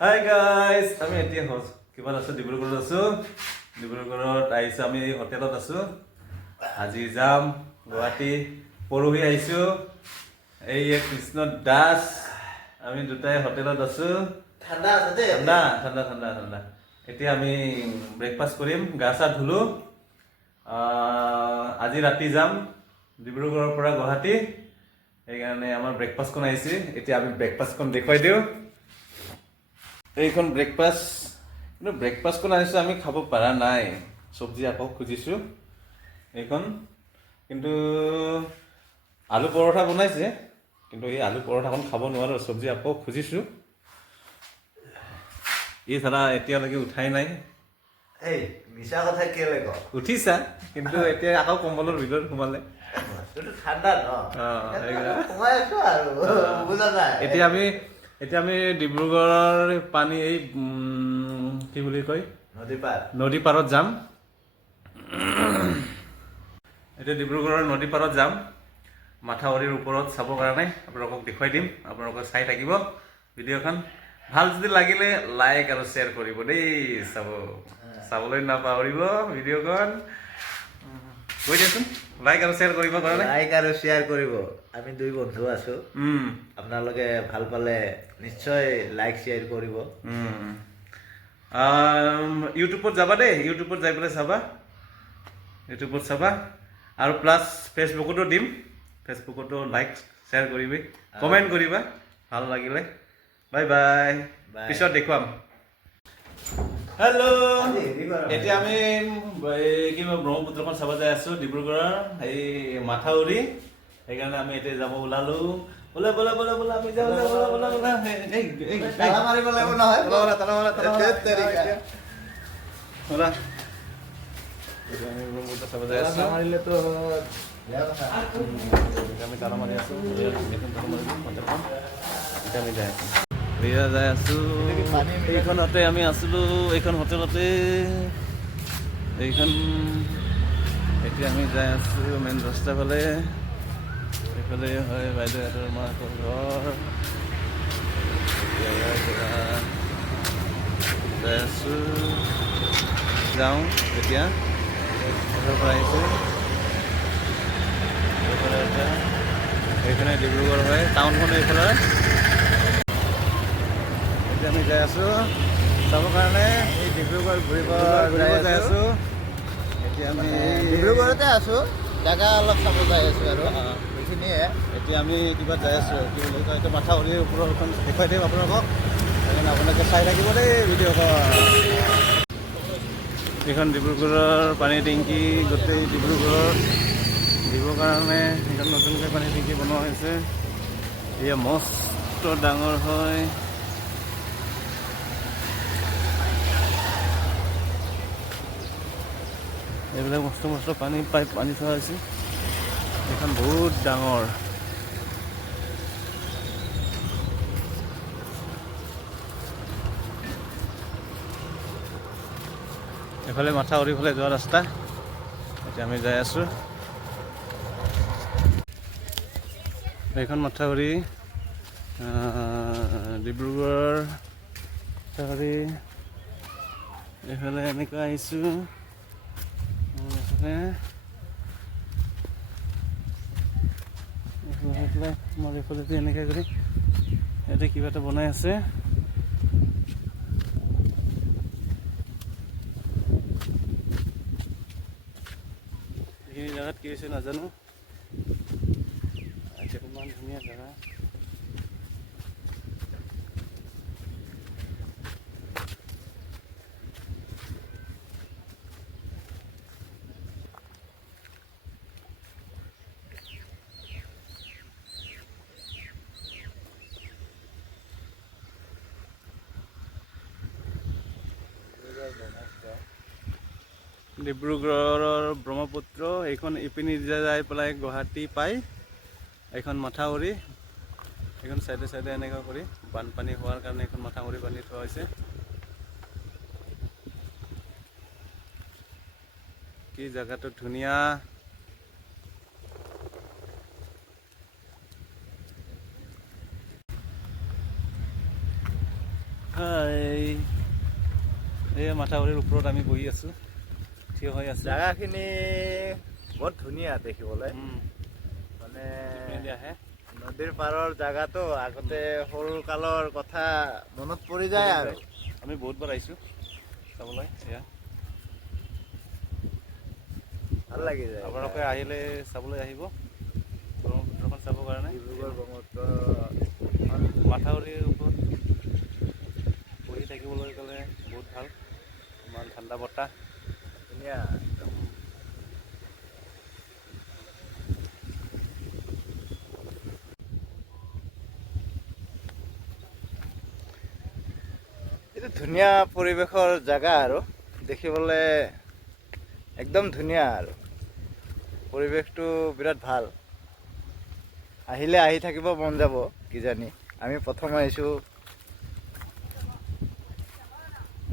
Hi guys, আমি এতিয়া কিমান আছোঁ? ডিব্ৰুগড়ত আছোঁ। ডিব্ৰুগড়ত আহিছোঁ, আমি হোটেলত আছোঁ। আজি যাম গুৱাহাটী। পৰহি আহিছোঁ। এই কৃষ্ণ দাস, আমি দুটাই হোটেলত আছোঁ। ঠাণ্ডা আছে দেই। ঠাণ্ডা ঠাণ্ডা ঠাণ্ডা ঠাণ্ডা। এতিয়া আমি ব্ৰেকফাষ্ট কৰিম, গা চা ধুলোঁ। আজি ৰাতি যাম ডিব্ৰুগড়ৰ পৰা গুৱাহাটী। সেইকাৰণে আমাৰ ব্ৰেকফাষ্টখন আহিছে। এতিয়া আমি ব্ৰেকফাষ্টখন দেখুৱাই দিওঁ। এইখন ব্ৰেকফাষ্ট, কিন্তু ব্ৰেকফাষ্টখন আনিছোঁ, আমি খাব পৰা নাই। চব্জি আকৌ খুজিছোঁ এইখন, কিন্তু আলু পৰঠা বনাইছে, কিন্তু এই আলু পৰঠাখন খাব নোৱাৰোঁ। চব্জি আকৌ খুজিছোঁ। এই চালা এতিয়ালৈকে উঠাই নাই। এই মিছা কথা কেলে ক? উঠিছা, কিন্তু এতিয়া আকৌ কম্বলৰ ভিতৰত সোমালে। বস্তুটো ঠাণ্ডা ন? সেইকাৰণে সোমাই আছো আৰু বুজা নাই। এতিয়া আমি ডিব্ৰুগড়ৰ পানী এই কি বুলি কয়, নদী পাৰত যাম। এতিয়া ডিব্ৰুগড়ৰ নদী পাৰত যাম, মাথাউৰিৰ ওপৰত চাবৰ কাৰণে। আপোনালোকক দেখুৱাই দিম, আপোনালোকে চাই থাকিব ভিডিঅ'খন। ভাল যদি লাগিলে লাইক আৰু শ্বেয়াৰ কৰিব দেই। চাবলৈ নাপাহৰিব ভিডিঅ'খন। কৈ দিয়াচোন, লাইক আৰু শ্বেয়াৰ কৰিব কাৰণে। লাইক আৰু শ্বেয়াৰ কৰিব। আমি দুই বন্ধু আছো, আপোনালোকে ভাল পালে নিশ্চয় লাইক শ্বেয়াৰ কৰিব। ইউটিউবত যাবা দেই, ইউটিউবত যাই পেলাই চাবা, ইউটিউবত চাবা। আৰু প্লাছ ফেচবুকতো দিম, ফেচবুকতো লাইক শ্বেয়াৰ কৰিবি, কমেণ্ট কৰিবা ভাল লাগিলে। বাই বাই, পিছত দেখুৱাম। হেল্ল', এতিয়া আমি কিবা ব্ৰহ্মপুত্ৰখন চাব যাই আছোঁ ডিব্ৰুগড়ৰ এই মাথাউৰি। সেইকাৰণে আমি এতিয়া যাব ওলালোঁ। বোলে বোলে বোলে বোলে আমি যাওঁ যাওঁ বোলা বোলা বোলা। তালা মাৰিব লাগিব নহয়। বোলা আমি ব্ৰহ্মপুত্ৰ চাব যাই আছোঁ। মাৰিলেতো বেয়া কথা। আমি তালা মাৰি আছোঁ, এইখন তালা মাৰি দিম হোটেলখন। এতিয়া আমি যাই আছোঁ, এয়া যাই আছোঁ। এইখনতে আমি আছিলোঁ, এইখন হোটেলতে। এইখন এতিয়া আমি যাই আছোঁ মেইন ৰাস্তা ফালে। এইফালে হয় বাইদেউহঁতৰ মাকৰ ঘৰ। যাই আছোঁ, যাওঁ এতিয়া ঘৰৰ পৰা আহিছোঁ। এইফালে ডিব্ৰুগড় হয়, টাউনখন এইফালে। এতিয়া আমি যাই আছোঁ চাবৰ কাৰণে, এই ডিব্ৰুগড় ঘূৰিব যাই আছোঁ। এতিয়া আমি ডিব্ৰুগড়তে আছো, জাগা অলপ চাব যাই আছো আৰু সেইখিনিয়ে। এতিয়া আমি কিবা যাই আছোঁ, কি বুলি কয়, এতিয়া মাথাউৰিৰ ওপৰখন দেখুৱাই দিম আপোনালোকক। সেইকাৰণে আপোনালোকে চাই থাকিব দেই ভিডিঅ'খন। এইখন ডিব্ৰুগড়ৰ পানী টেংকি, গোটেই ডিব্ৰুগড়ৰ দিবৰ কাৰণে এইখন নতুনকৈ পানী টেংকি বনোৱা হৈছে। এয়া মস্ত ডাঙৰ হয়। এইবিলাক মস্ত মস্ত পাইপ পানী থোৱা হৈছে। এইখন বহুত ডাঙৰ। এইফালে মাথাউৰি ফালে যোৱা ৰাস্তা। এতিয়া আমি যাই আছোঁ। এইখন মাথাউৰি, ডিব্ৰুগড়ৰ মাথাউৰি। এইফালে এনেকৈ আহিছোঁ, আমাৰ এইফালেদি এনেকৈ কৰি ইয়াতে কিবা এটা বনাই আছে। এইখিনি জেগাত কি হৈছে নাজানো। ইমান ধুনীয়া জেগা। ডিব্ৰুগড়ৰ ব্ৰহ্মপুত্ৰ, এইখন ইপিনি যাই পেলাই গুৱাহাটী পায়। এইখন মাথাউৰি, এইখন চাইডে চাইডে এনেকুৱা কৰি বানপানী হোৱাৰ কাৰণে এইখন মাথাউৰি বান্ধি থোৱা হৈছে। কি জেগাটো ধুনীয়া। এই মাথাউৰিৰ ওপৰত আমি বহি আছোঁ, থিয় হৈ আছোঁ। জাগাখিনি বৰ ধুনীয়া দেখিবলৈ, মানে আহে নদীৰ পাৰৰ জাগাটো আগতে সৰু কালৰ কথা মনত পৰি যায় আৰু। আমি বহুতবাৰ আহিছোঁ চাবলৈ, এয়া ভাল লাগি যায়। আপোনালোকে আহিলে চাবলৈ আহিব ব্ৰহ্মপুত্ৰখন চাবৰ কাৰণে। ডিব্ৰুগড় ব্ৰহ্মপুত্ৰ মাথাউৰিৰ ওপৰত বহি থাকিবলৈ গ'লে বহুত ভাল, ইমান ঠাণ্ডা বতাহ, ধুনীয়া। এইটো ধুনীয়া পৰিৱেশৰ জাগা আৰু দেখিবলৈ একদম ধুনীয়া আৰু পৰিৱেশটো বিৰাট ভাল। আহিলে আহি থাকিব মন যাব কিজানি। আমি প্ৰথম আহিছোঁ,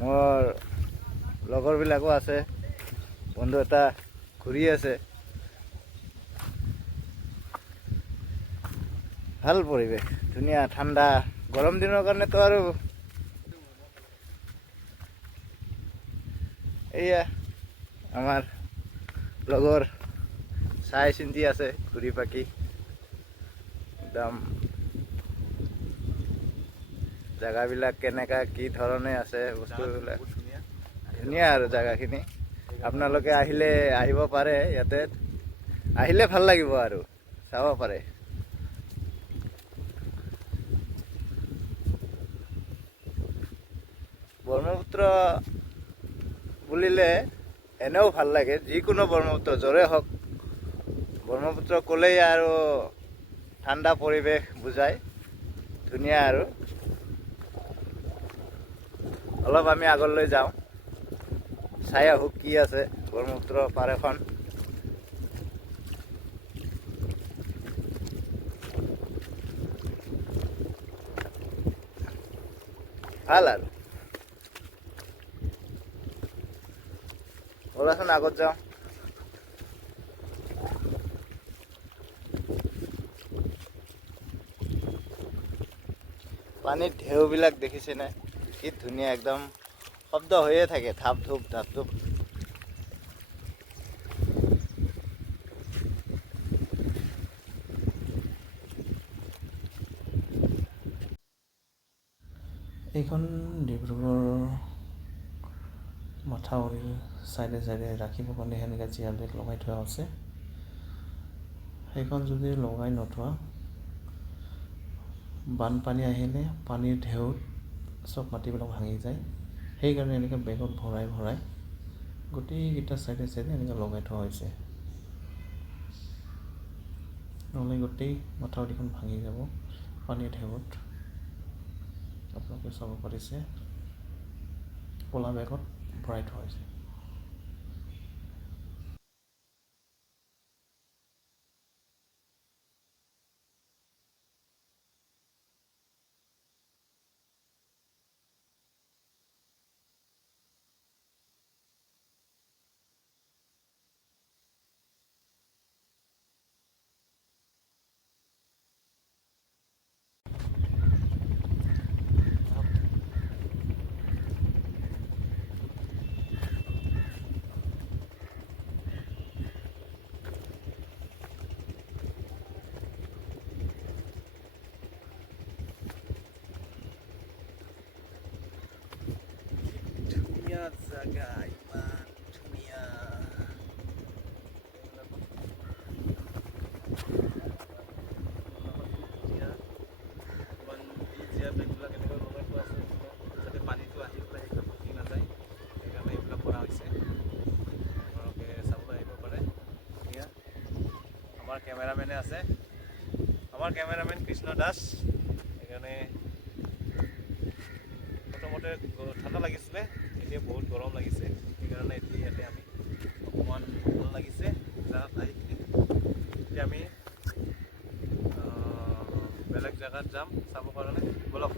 মোৰ লগৰবিলাকো আছে, বন্ধু এটা ঘূৰি আছে। ভাল পৰিৱেশ, ধুনীয়া ঠাণ্ডা, গৰম দিনৰ কাৰণেতো আৰু এয়া আমাৰ লগৰ চাই চিন্তি আছে ঘূৰি পাকি, একদম জাগাবিলাক কেনেকা কি ধৰণে আছে বস্তুবিলাক ধুনীয়া আৰু জাগাখিনি। আপোনালোকে আহিলে আহিব পাৰে, ইয়াতে আহিলে ভাল লাগিব আৰু চাব পাৰে। ব্ৰহ্মপুত্ৰ বুলিলে এনেও ভাল লাগে, যিকোনো ব্ৰহ্মপুত্ৰ য'ৰে হওক, ব্ৰহ্মপুত্ৰ ক'লেই আৰু ঠাণ্ডা পৰিৱেশ বুজায়, ধুনীয়া আৰু। অলপ আমি আগলৈ যাওঁ, চাই আহোঁ কি আছে ব্ৰহ্মপুত্ৰ পাৰ এখন। ভাল আৰু ব'লাচোন আগত যাওঁ। পানীৰ ঢেউবিলাক দেখিছেনে, কি ধুনীয়া, একদম শব্দ হৈয়ে থাকে, ধাপ ধুপ ধাপ ধুপ। এইখন ডিব্ৰুগড় মাথাউৰিৰ চাইডে চাইডে ৰাখিবৰ কাৰণে সেনেকৈ চেয়াৰ বেগ লগাই থোৱা আছে। সেইখন যদি লগাই নথোৱা, বানপানী আহিলে পানীৰ ঢেউত চব মাটিবিলাক ভাঙি যায়। সেইকাৰণে এনেকৈ বেগত ভৰাই ভৰাই গোটেইকেইটা চাইডে চাইডে এনেকৈ লগাই থোৱা হৈছে, নহ'লে গোটেই মাথাউৰিখন ভাঙি যাব পানীৰ ঢেউত। আপোনালোকে চাব পাৰিছে, ক'লা বেগত ভৰাই থোৱা হৈছে। ধুনীয়া জাগা, ইমান ধুনীয়া। বেগবিলাক এনেকৈ লগাই থোৱা আছে যাতে পানীটো আহি পেলাই সেইবিলাক ভাঙি নাযায়, সেইকাৰণে এইবিলাক কৰা হৈছে। আপোনালোকে চাবলৈ আহিব পাৰে। এয়া আমাৰ কেমেৰামেনে আছে, আমাৰ কেমেৰামেন কৃষ্ণ দাস। সেইকাৰণে প্ৰথমতে ঠাণ্ডা লাগিছিলে, এতিয়া বহুত গৰম লাগিছে, সেইকাৰণে এতিয়া ইয়াতে আমি অকণমান ভাল লাগিছে জাগাত আহি কিনে। এতিয়া আমি বেলেগ জেগাত যাম চাবৰ কাৰণে, ব'লক।